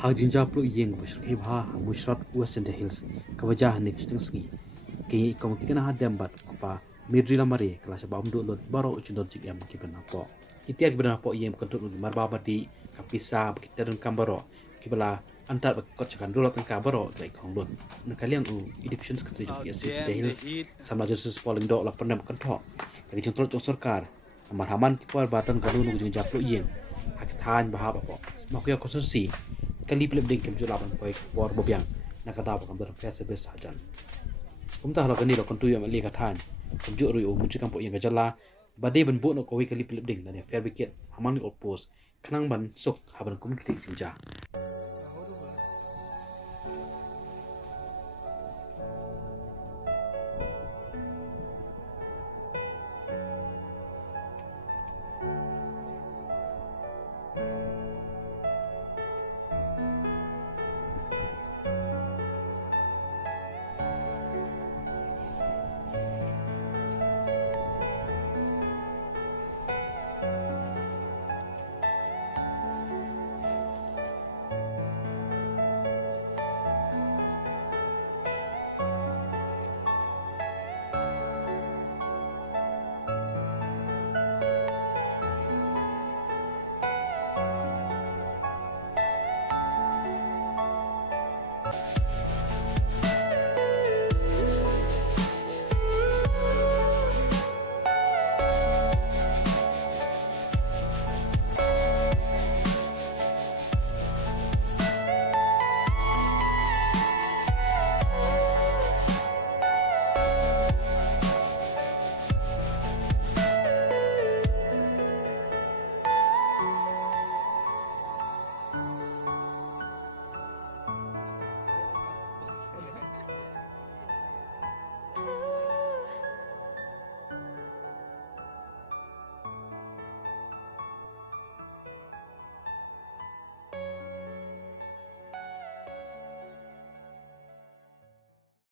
Hajinja plu yeng bushri bha mushrat western hills kawaja hanik stingski ke kong tikana ha dembat kupa midri lamari kelas ba umdu lot baro uchindon jik yam kibana po kitiak bana po yem kontut marba badi kapisa kita dan kambaro kibala antar kot chakan dulot kan kabaro dai kong lot nakaliang education secretary jok yasu the hills sama jesus polling do la pernah kantho kaki control jong sarkar marhaman kipar batan kanun ujung japlo yeng hakithan bahaba po makuya konsensi kali pelip ding kem jula ban poi por bobyang nakada ba kam dar pya se bes hajan kumta hala kani lo kontu yam ali kathan kem ju ru mu chikam po yang gajala bade ban bo no ko kali pelip ding na fair wicket hamang opos khnang ban sok haban kum kiti tinja